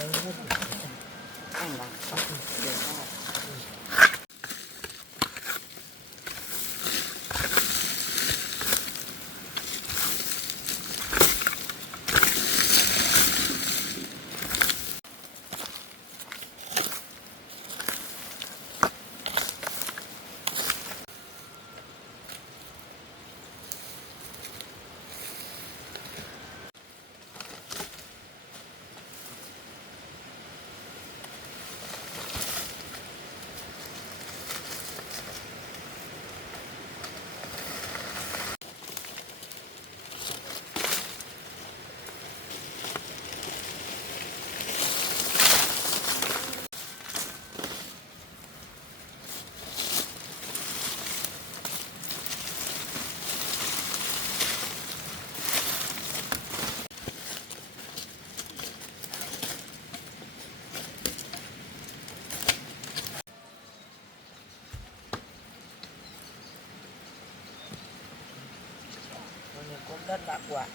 Anh làm được rồi. Cũng đất đã quả.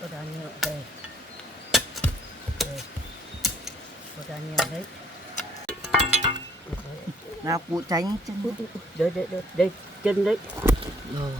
Có đá nhựa đây, có đá nhựa đấy. Nào cụ tránh chân. Đây chân đấy. Rồi.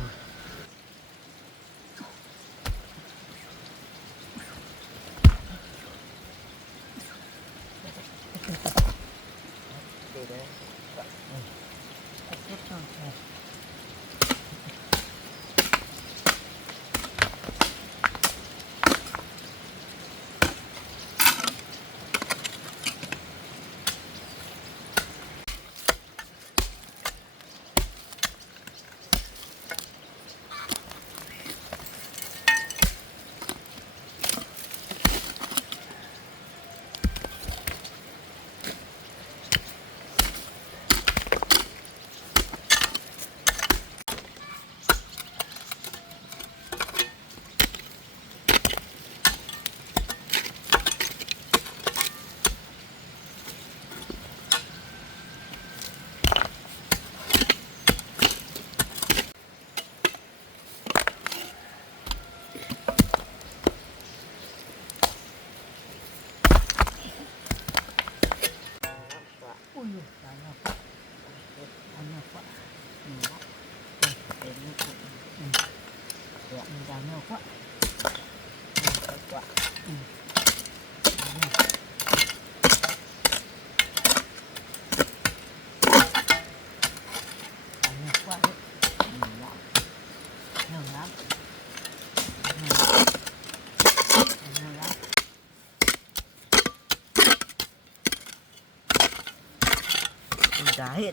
Đá hết,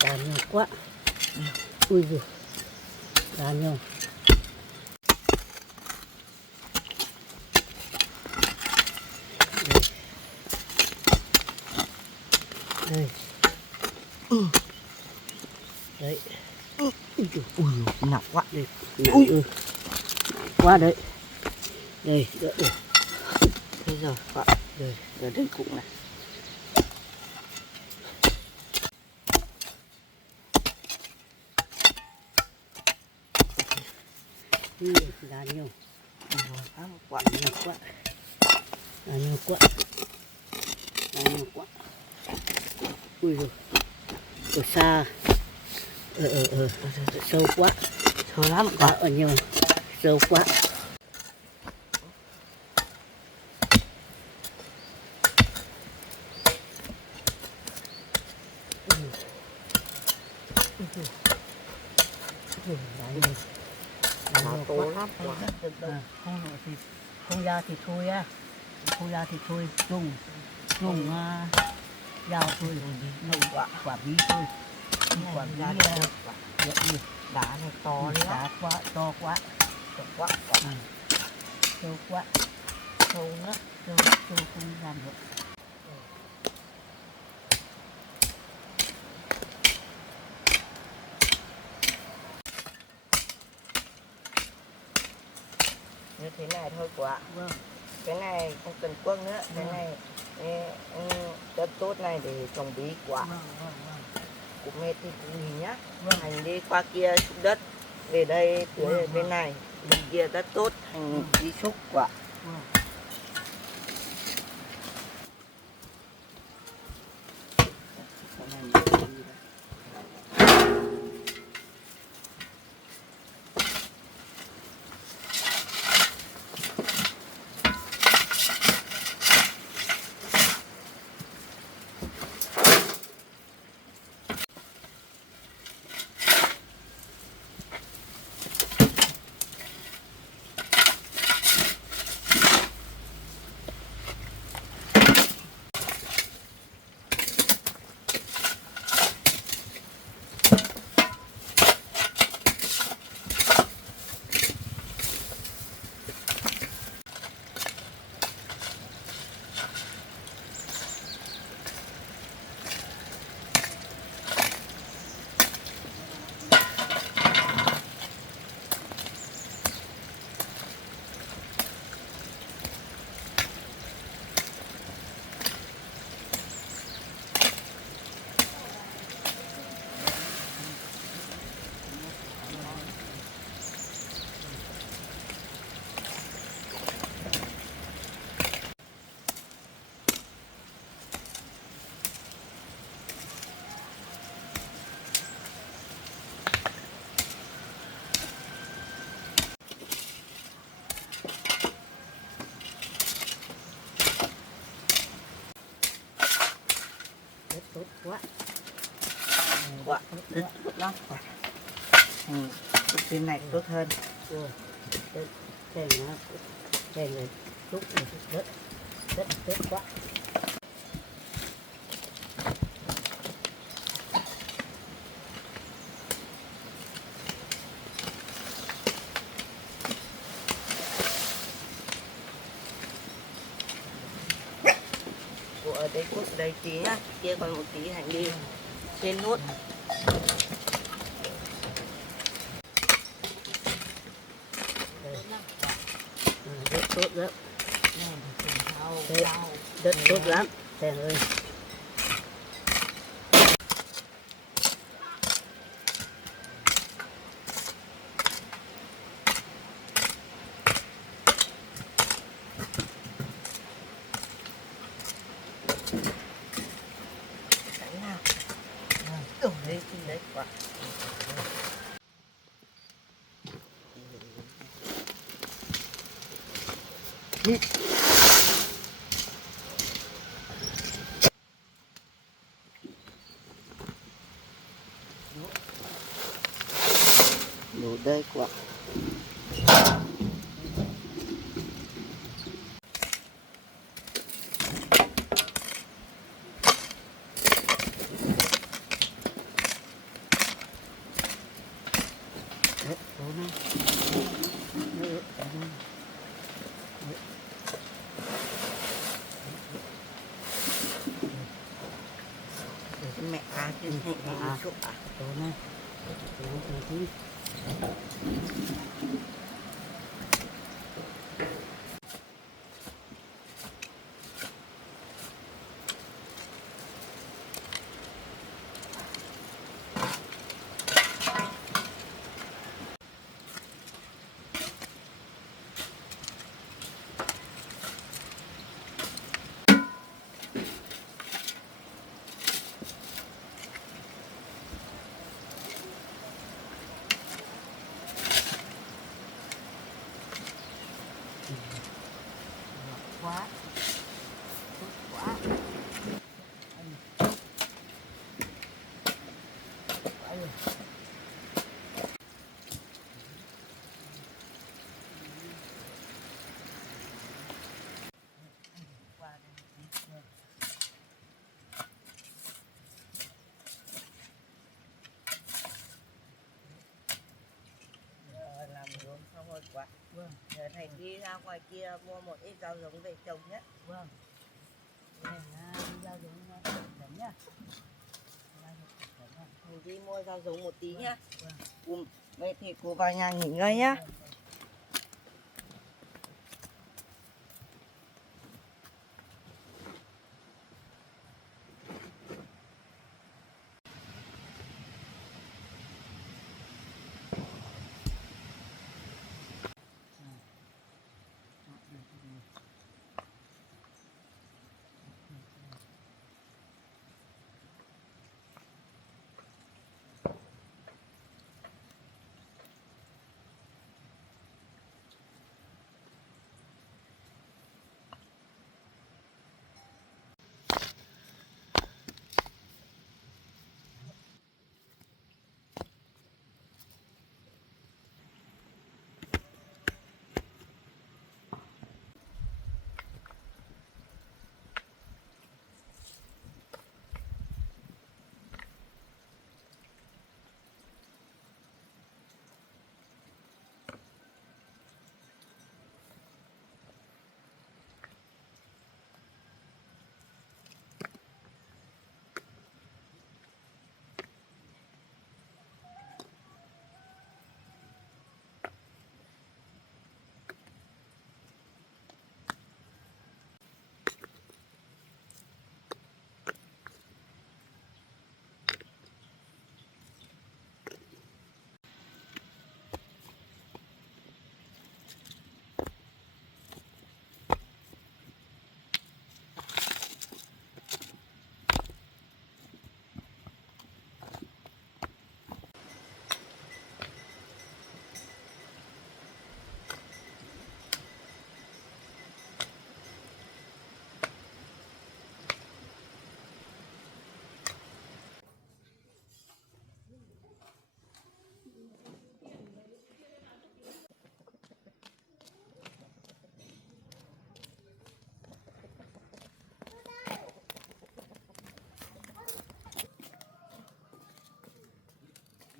đá nhiều quá. Ui giời, đá nhiều. Đây. Đấy. Ui giời, nặng quá đây. Ui. Quá đấy. Đây, đỡ được. Thế rồi, đây, ở đây cũng này. Đá nhiều, quá nhiều quá, đá nhiều quá, đá nhiều quá. Ui rồi, ở xa, sâu quá, sâu lắm, ở nhiều, sâu quá. đấy Tố lắm quá. không ra thì thôi á, không ra thì thôi dùng dao thôi dùng quả bí thôi, quả bí Đá này to lắm. đá quá to quá To quá. sâu quá Sâu nữa. sâu không làm được. Như thế này thôi quả. Vâng. Cái này không cần quăng nữa. Cái này đất tốt này để trồng bí quả. Vâng. Của mẹ thì cũng nhìn nhá. Vâng. Hành đi qua kia xúc đất. Về đây tưới ở bên này. Bên kia đất tốt. Hành đi xúc quả. Vâng. Tốt quá. Quả đất tốt lắm. Bên này tốt hơn. Đây nó đây là lúc đất tốt quá. Ở đây cút đây tí nhá, kia còn một tí hành đi trên nút. Đất tốt lắm, đất tốt lắm Tèn ơi. Đấy thì đấy quả. Đủ đây quả. Mẹ chứ mẹ xúc à. Đồ này. Vâng. Giờ Thành đi ra ngoài kia mua một ít rau giống về trồng nhé. Vâng. Đây là đi giao giống chuẩn nhá. Mình đi mua rau giống một tí nhá. Vâng. Vậy thì cô vào nhà nghỉ ngơi nhá.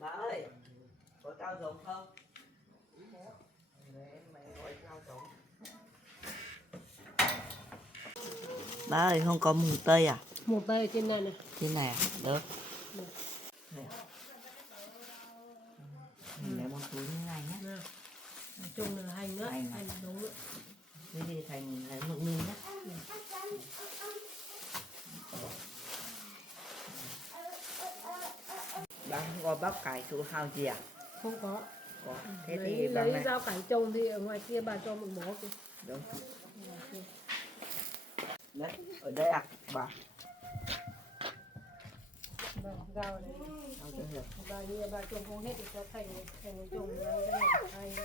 Bà ơi, có rau giống không? Đấy, mày gọi rau giống. Bà ơi, không có mùng tơi à? Một tay trên này này. Thế này à? Được. Được. Này à? Mình lấy một túi như này nhé. Nào. Nói chung là hành nữa, Hành à? hành đúng nữa. Thế thì Thành lấy một nghìn nhé. Bà không có bắp cải su hào gì à? Không có. Có. Thế thì Lấy này. rau cải trồng thì ở ngoài kia bà cho một bó kìa. Đúng. Đấy, ở đây à? Bà. Vâng, rau này. Bà như bà trồng không hết thì cho thành trồng cái này hay.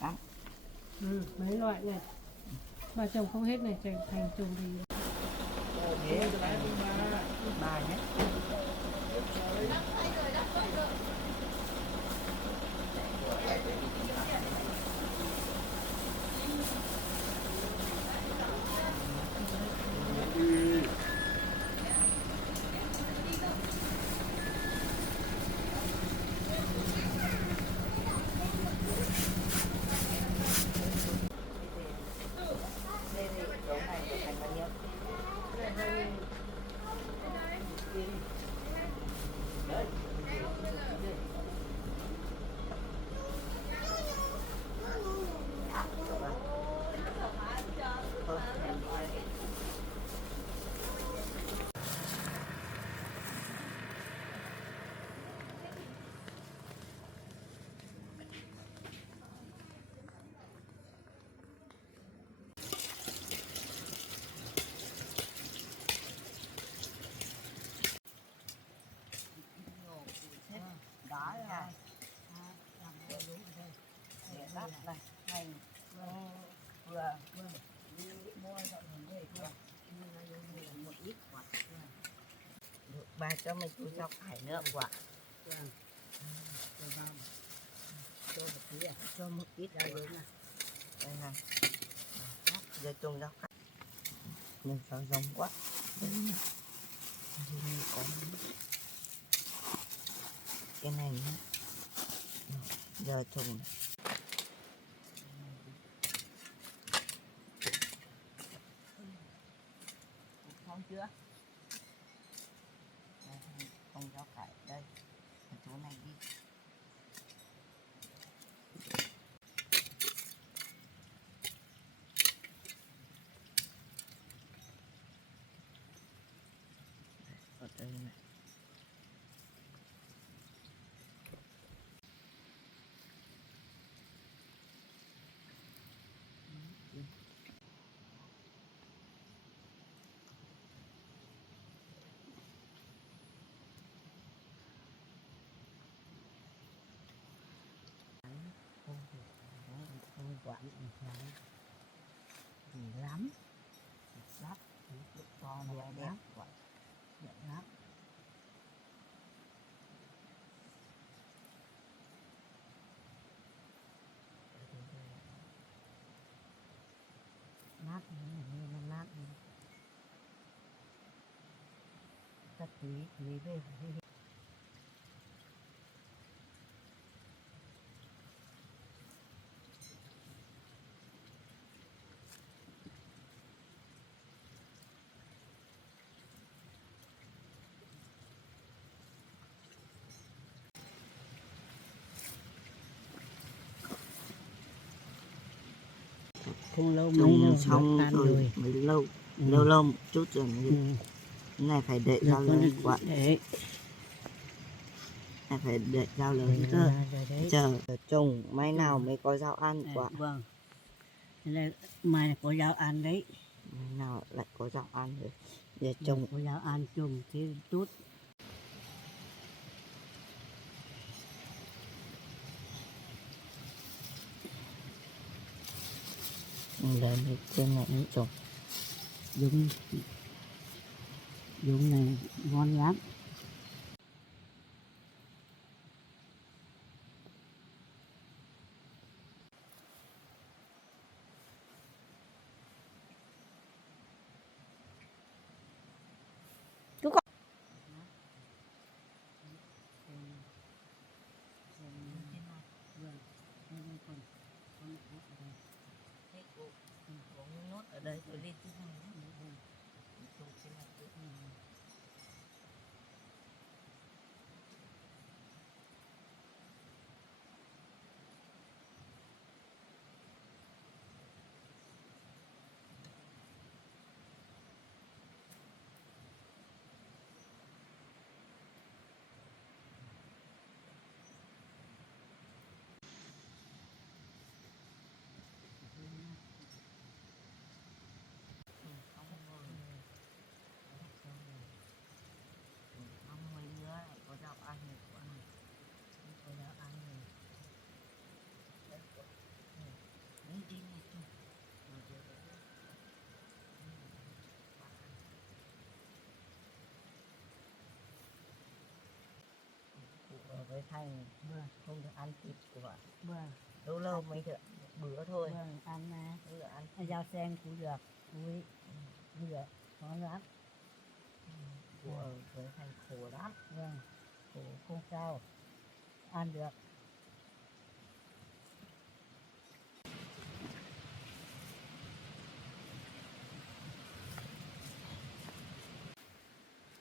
Lắm. Mấy loại này. Bà trồng không hết này, thành trồng thì Thế bà nhé. Đây thì chỗ này của Thành bao nhiêu? Đấy. Đá nha. Để đắp này, hành vừa mua dọn mình về một ít quả. Được, bà cho mình túi rau cải nữa quả. Cho một ít rau giống này. Đây này. Giờ trồng rau cải. Mình rau giống quá. Đây có cái này nhé. Giờ trồng này. xong chưa? Đây, con rau cải đây, ở chỗ này đi. Ở đây này. Không quản gì lắm, lắm, to Đẹp đẹp đẹp lắm, quá. đẹp lắm. Nát như nó nát đi. Tất tí về. Không lâu mấy lâu Xong ăn rồi rồi. mới lâu Ừ. lâu một chút rồi mới Ừ. cái này phải đợi Được rau con lớn được quá, đấy. này phải đợi rau lớn Đấy, cơ. rồi đấy. Chờ trồng mai nào mới có rau ăn Đấy, quả, vâng. Thế là mai là có rau ăn đấy. mai nào lại có rau ăn rồi để Trồng trồng. có rau ăn trồng thế tốt. Đấy trên này cũng trồng. Giống giống này ngon lắm. Chú con nốt ở đây tôi lên thứ hai trồng trên này trước. Không mấy nữa lại có rau ăn rồi quả này, có rau ăn rồi. Đấy, quả. Đi đi này chú. Rồi giờ đấy. Cụ ở với Thành không được ăn thịt của lâu lâu mới được một bữa thôi. Vâng, ăn Không được ăn thịt. rau sen cũng được, muối được, ngon lắm. Cụ ở với Thành khổ lắm. Vâng, khổ không sao, ăn được.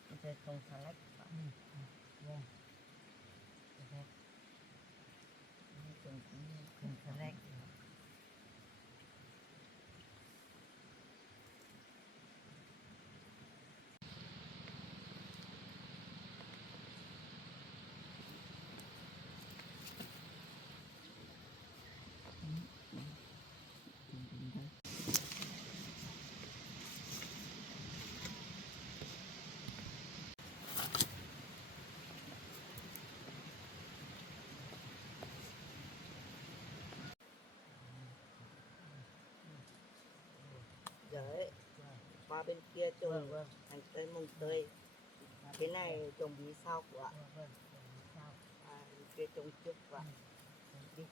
Bây giờ trồng xà lách. Vâng, Trồng xà lách. Đấy, qua bên kia trồng hành tây mồng tơi. Cái này trồng bí sao của ạ? Bên kia trồng trước của ạ. Đi.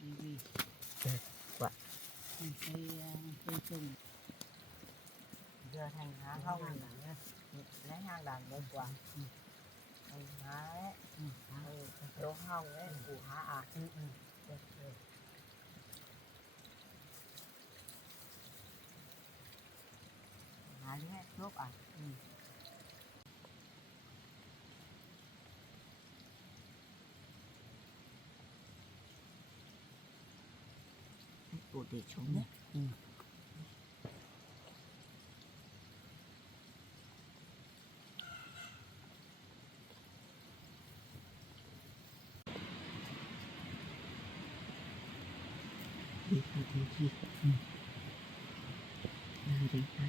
đi Quả. cây trồng Giờ Thành há hông lấy hang đàn đây quả. Thành há đấy. Chỗ hông đấy, củ há à. à nhé chốt à bột để trống nhé đi phải đi chi đi phải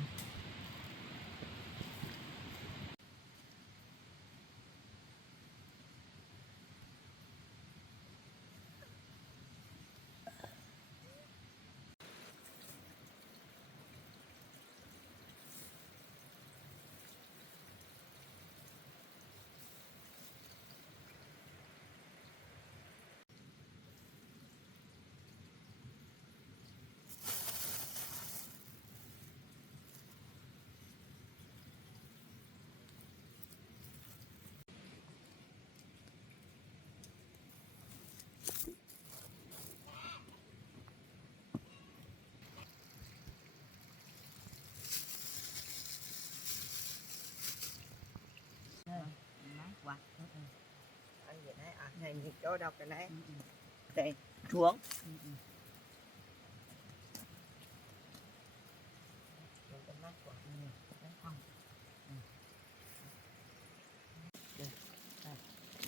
quạt anh vậy đấy à này những chỗ đọc cái này đây xuống cái mắt quạt không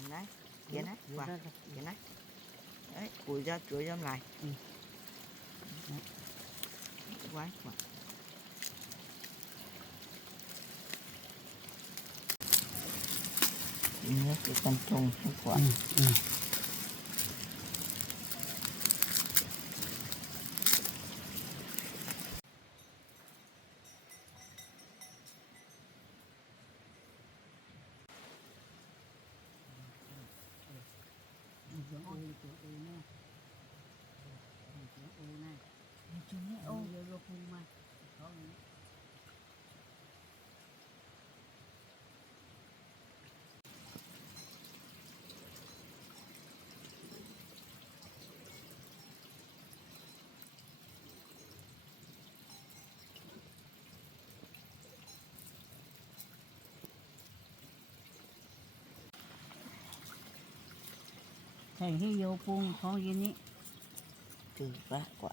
đấy kia đấy quạt kia đấy đấy cùi ra chuối ra lại quái quạt nhớ cái con trùng cái quả thầy hi vô buông có gì ní trừ vá quả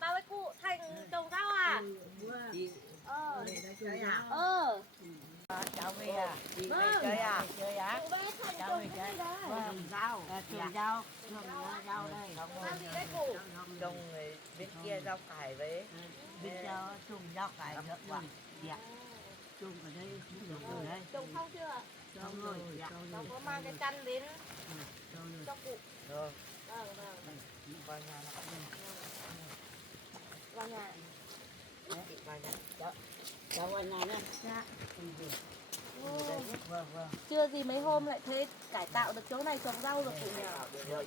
Bao với cụ Thành trồng rau à? cháu về à đi về chơi à chơi á Cụ với Thành cháu trồng về cái chơi gì đấy? trồng rau trồng rau đây Rau gì đấy cụ? trồng bên kia rau cải với bây giờ trồng rau cải được quả dạ trồng ở đây trồng ở đây Trồng xong chưa? trồng rồi dạ Cháu có mang cái chăn đến cho cụ. rồi Vâng, vâng. vào nhà nó Vào nhà. vào nhà trồng ở này nè Dạ. đây vâng vâng Chưa gì mấy hôm lại thấy cải tạo được chỗ này trồng rau được cụ nhỉ? rồi rồi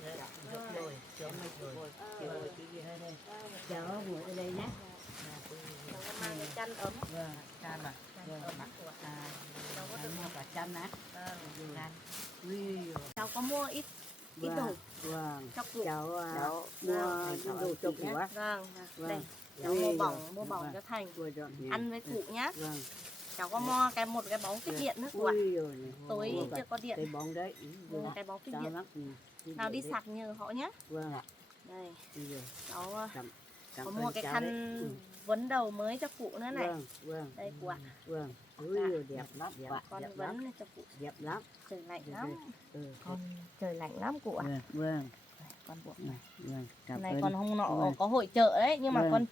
rồi rồi rồi cái gì đây cháu ngồi ở đây nhé Cháu có mang cái chăn ấm. vâng chăn mà Chăn ấm của cháu có được mua cả chăn á cháu có mua ít đồ vâng cho cụ. cháu mua đồ cho cụ á Vâng, đây. cháu mua bỏng cho Thành Vừa dọn nhà. ăn với cụ nhá. Vâng. Cháu có mo một cái bóng kích điện nữa cụ ạ. Ui rồi này. Tối chưa có điện. Cái bóng đấy. Mua cái bóng kích Sao điện. lắm. Nào đi sạc nhờ họ nhá. Vâng ạ. Đây, Bây giờ cháu cảm có ơn mua cái cháu khăn đấy. vấn đầu mới cho cụ nữa này. Vâng, vâng, Đây cụ ạ. vâng. Ui rồi đẹp lắm, đẹp Con lắm. vấn này cho cụ. Đẹp lắm. Trời lạnh Đây, lắm. Ừ. Con trời lạnh lắm cụ ạ. Vâng, vâng, Con buộc vâng, vâng. Cảm này ơn. con không nọ Vâng. có hội chợ đấy nhưng mà Vâng. con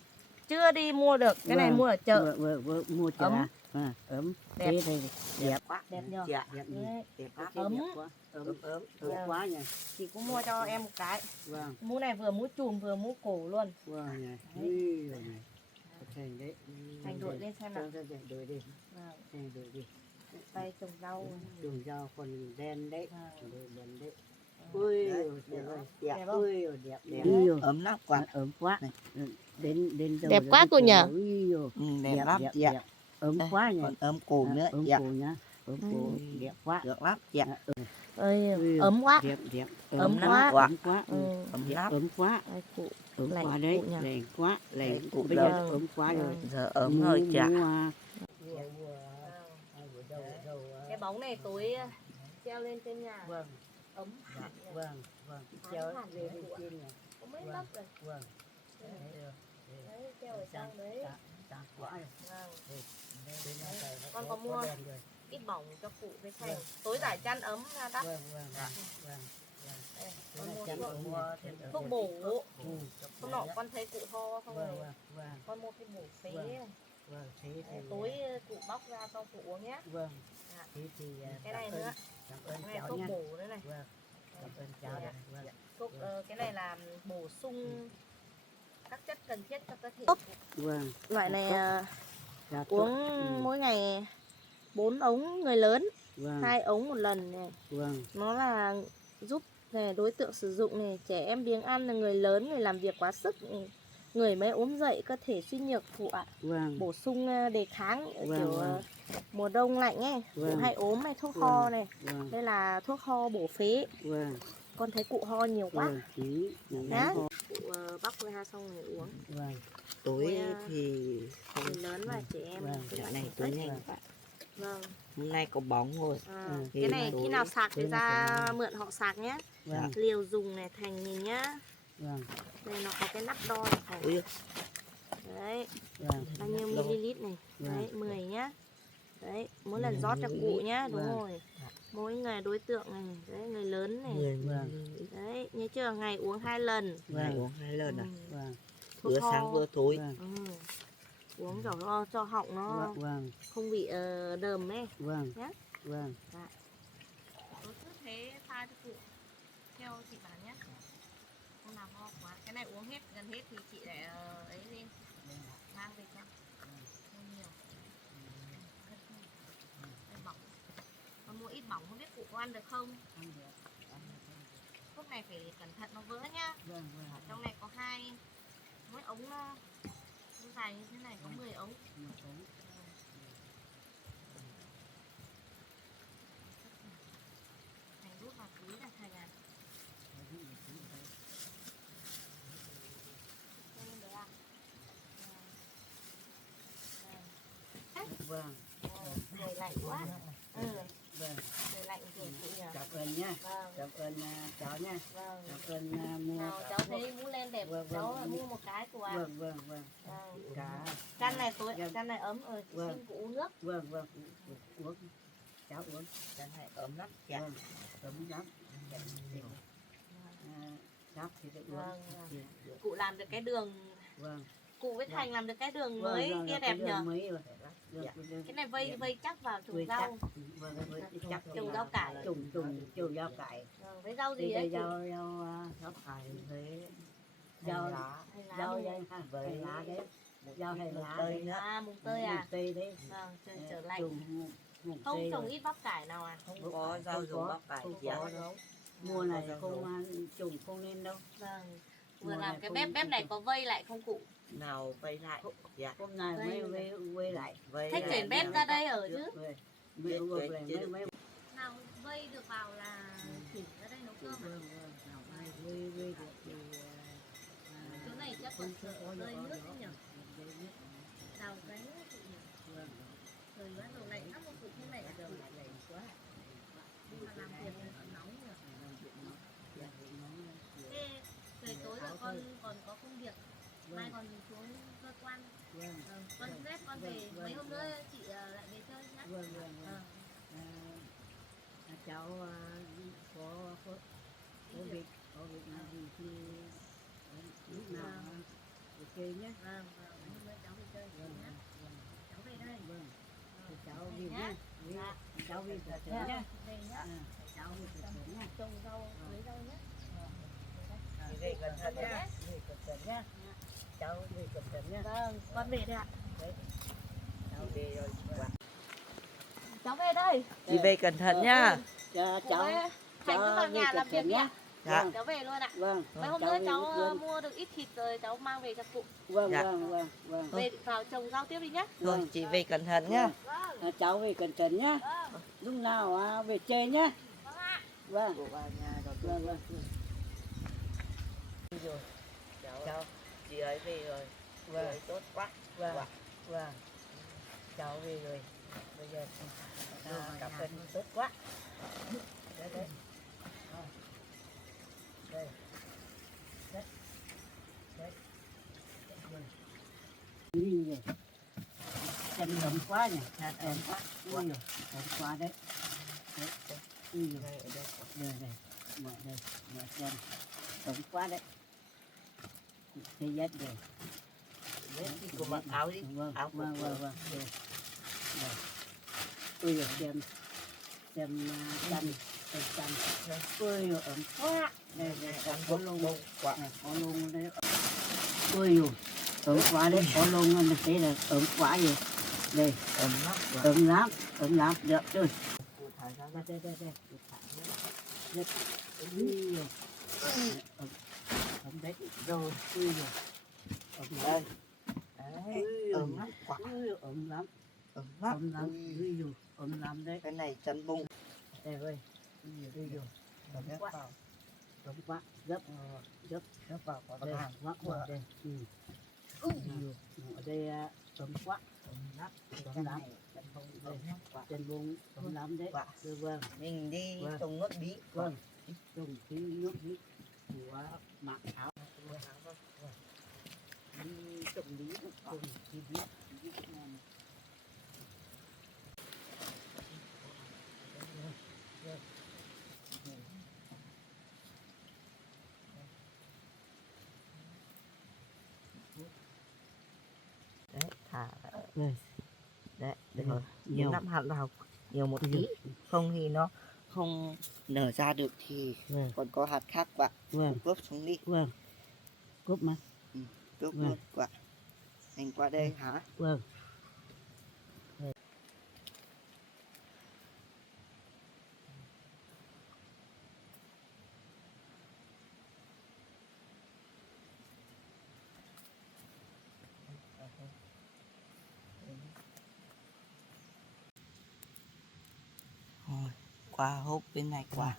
chưa đi mua được. Cái này Vâng, mua ở chợ. vâng, mua chợ. Ấm. À? Vâng, ấm. Đẹp. Thế đây đẹp quá. Đẹp nhờ. Dạ. Đẹp, Đấy. Đẹp lắm. Ấm. đẹp quá. Ấm, Ấm. ấm Vâng. quá nhỉ. Chị cũng mua cho em một cái. Vâng, Mũ này vừa mũ chùm vừa mũ cổ luôn. vâng nhỉ. Đấy. Ui rồi này. Thành đấy. Thành đội lên xem nào. Cho đội đi. Vâng. Thành đội đi. Tay trồng rau. Đường rau còn đen đấy. Vâng. Đội đen đấy. Ui Đấy, rồi đẹp ơi. Đẹp không? Ui rồi đẹp đẹp. Đấy. Ấm lắm quá. Ấm quá. Đến đâu Đẹp rồi quá cái cô nhỉ? cổ, ui rồi. Đẹp lắm dạ. đẹp. Ấm quá nhỉ. Còn ấm cổ nữa Ấm dạ. cổ nhá. Ấm cổ đẹp quá. Được lắm dạ. Ơi, Ui, ấm quá. Đẹp đẹp. Ấm quá. Ấm quá. Ừ. Ấm Đẹp, lắm. ấm quá. Đây, cụ. Ấm Lạnh quá đấy. cụ nhỉ? Lạnh quá. Lạnh. Đấy, cụ Bây giờ vâng. ấm quá rồi. Vâng. Giờ ấm rồi dạ. Cái bóng này tối treo lên trên nhà. Vâng, Ấm hẳn này. vâng, vâng. Hẳn Treo hẳn lên đấy, cụ ạ. trên này. Có mấy lớp rồi. Vâng. Đấy, treo ở trong đấy. Sáng quá rồi. Vâng. Bên này phải- Con có mua. đèn rồi. Ít bỏng cho cụ với Thành. Vâng. Tối giải chăn ấm ra đắt. Vâng, vâng, Dạ. vâng. Đây, Cái con này mua chăn thuốc, ấm mua này. thêm thuốc bổ. Ừ. Hôm nọ con thấy cụ ho xong Vâng, rồi. vâng, vâng, Con mua cái bổ phế Vâng. này. vâng. Thế Đấy, thì tối cụ bóc ra xong cụ uống nhé. vâng. Dạ. Thế thì Cái này cảm ơn- nữa. Cảm ơn Cái này cháu thuốc nha. bổ nữa này. Vâng. Cảm ơn cháu. Dạ. Vâng. Thuốc, cái này là bổ sung các chất cần thiết cho cơ thể. Vâng. Loại này Dạ, uống ừ. mỗi ngày 4 ống người lớn, Vâng. 2 ống một lần này. Vâng. Nó là giúp này, đối tượng sử dụng này, trẻ em biếng ăn, là người lớn, người làm việc quá sức, người mới ốm dậy, cơ thể suy nhược cụ ạ. Vâng. Bổ sung đề kháng Vâng, kiểu vâng. mùa đông lạnh ấy, cụ Vâng. hay ốm hay thuốc Vâng. ho này. Vâng. Đây là thuốc ho bổ phế. Vâng. Con thấy cụ ho nhiều quá. Vâng. Ý. Nhá. Cụ bóc ra xong rồi uống. Vâng. Tối Ôi, thì không. Người lớn và trẻ em. Vâng. thì Dạo lại này không tối thích. nhanh quá. Vâng. Hôm nay có bóng rồi. À, Ừ. cái này Tối- khi nào sạc thì tối ra là mượn họ sạc nhé. Vâng. Liều dùng này Thành nhìn nhá. Vâng. Đây nó có cái nắp đo này Thành. Ui, Đấy, Vâng. bao nhiêu Lô. ml này. Vâng. Đấy, 10 nhá. Đấy, mỗi lần rót cho cụ nhá, đúng Vâng. rồi. Mỗi người đối tượng này, đấy, người lớn này. 10 Vâng. Đấy, nhớ chưa, ngày uống 2 lần. ngày Vâng. uống 2 lần à? Ừ, Vâng. thuốc Bữa ho. sáng bữa tối. Vâng. Ừ. Uống cho họng nó Vâng. Vâng. không bị đờm ấy. Vâng. Nhá. Vâng. Tôi cứ thế pha cho cụ theo chị bán nhé. Không nào ho quá. Cái này uống hết gần hết thì chị lại ấy đi mang về cho. Không nhiều. Đây bỏng. Con mua ít bỏng không biết cụ có ăn được không? Thuốc này phải cẩn thận nó vỡ nhá. Vâng. Vâng. Ở trong này có mỗi ống nó dài như thế này có 10 ống. Thành rút vào túi là Thành à. Xem đấy à. Vâng. Trời lạnh quá. Ừ, Vâng. trời lạnh kiểu chị nhỉ. Cảm ơn nha. Vâng, Cảm ơn cháu nha. vâng. Cảm ơn mua. Nào cháu thấy mũ len đẹp, Vâng, cháu vâng. mua một cái của ạ. Vâng. Vâng. Vâng. Vâng. Cả. Căn này tối, Vâng. căn này ấm rồi, chị Vâng. xin cụ uống nước. Vâng. Vâng. Uống. Cháu uống. Cái này ấm lắm dạ. Vâng. Ấm lắm. Cháu thì phải uống. Vâng, Thì- Cụ làm được cái đường, Vâng. cụ với Thành làm được cái đường Vâng, mới vâng, kia là đẹp cái đường nhở. mới rồi. Dạ. Cái này vây vây chắc vào trồng Vây rau. chắc. Vâng, vâng, chắc Trồng rau cải. trồng rau cải. Vâng, với rau Thì gì đấy? đây cụ? rau cải với Rau rau lá. Hành lá rau gì? dây với lá đấy. Rau hành lá tơi đấy. nữa. À, mùng tơi à? Tây đấy. Vâng, trời trở lạnh. Trồng mùng Không tây trồng rồi. ít bắp cải nào à? Không có rau Không dùng có, bắp cải không dạ. có đâu. Mùa này không trồng không nên đâu. Vâng. Mùa Vừa làm này cái không- bếp này có vây lại không cụ? Nào vây lại dạ. Hôm nay mới lại. Vây Thích lại chuyển bếp nào. ra đây ở chứ? Mới ngược lại mới Nào vây được vào là chuyển ra đây nấu cơm à? vây được thì Chỗ này chắc còn sợ rơi nước đấy nhỉ? đào giấy chị nhỉ. vâng Trời bắt đầu lạnh lắm, một cụ thế này đâu lại lạnh quá nhưng mà làm việc thì còn nóng nhỉ. làm việc nó làm việc nó Thế trời tối rồi con còn có công việc, mai vâng còn xuống cơ quan. vâng Con phép con về mấy hôm nữa chị lại về chơi nhé. vâng vâng vâng cháu có việc làm gì thì lúc nào ok nhé Vâng, mấy hôm nữa cháu về chơi chị vâng nhé. vâng Cháu về đây. vâng thì cháu Về đi nhá. nhé Dạ. cháu đi thật Dạ, nhé về nhá. cháu đi thật nhé Trồng rau, lấy rau nhé. Chị về cẩn thận nhá. về cẩn thận nhé cháu về cẩn thận nhé Vâng, con về đây ạ. Chị về rồi chị Quả. Cháu về đây. Chị về cẩn thận nhá. cháu Thành cứ vào nhà làm việc đi ạ. Dạ. Cháu về luôn ạ. vâng Mấy hôm nữa cháu mua được ít thịt rồi cháu mang về cho cụ. vâng Dạ. vâng vâng vâng Về vào trồng rau tiếp đi nhé. Rồi chị về cẩn thận nhá. Vâng. cháu về cẩn thận nhé Vâng. lúc nào về chơi nhé Vâng ạ. vâng Cô vào nhà rồi. vâng vâng Đi rồi. Cháu. Chị ấy về rồi. Chị Vâng. ấy tốt quá. vâng vâng cháu về rồi bây giờ cảm ơn tốt quá đấy đấy đây đấy đấy đi rồi chân ấm quá nhỉ ấm quá ui ấm quá đấy đấy đấy ui rồi đây đây mở chân ấm quá đấy thế nhất rồi Cô mặc áo đi. vâng Áo của vâng cô. vâng vâng đây đây ui rồi xem chân ui rồi ấm quá đây đây có lông Quả. này có lông đấy ui rồi ấm quá đấy có lông mình thấy là ấm quá rồi đây Ấm lắm. ấm lắm được rồi Cô thải ra. đây rất ui rồi ấm đấy rồi ui rồi ấm Đây. đấy Đấy. Ấm lắm. Quả. ui ấm lắm Ấm lắm. ấm lắm ui rồi ấm lắm đấy Cái này chân bung. đây ơi ui rồi ấm quá vào. ấm quá gấp vào quả đây vàng. quá ở đây ở đây ấm quá Ấm lắm. ấm lắm Chân bung ấm lắm. Quả. chân bông ấm lắm đấy Quả. vâng Mình đi Vâng. trồng nước bí. vâng trồng cái nước bí của mạng áo đi trồng bí trồng cái bí Đấy, thả. Đây. Đấy, được Đây, rồi. nhiều. Nắp hạt vào nhiều một tí. Nhiều. Không thì nó không nở ra được thì vâng còn có hạt khác quả. vâng Cướp xuống đi. vâng cúp mà Cướp Vâng. luôn quả. Anh qua đây hả? vâng Rồi, qua hộp bên này quả.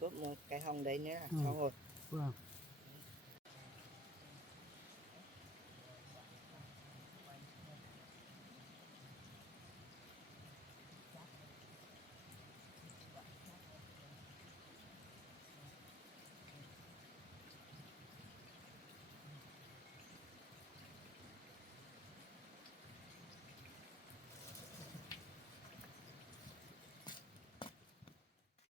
Cướp một cái hồng đấy nữa là xong rồi. vâng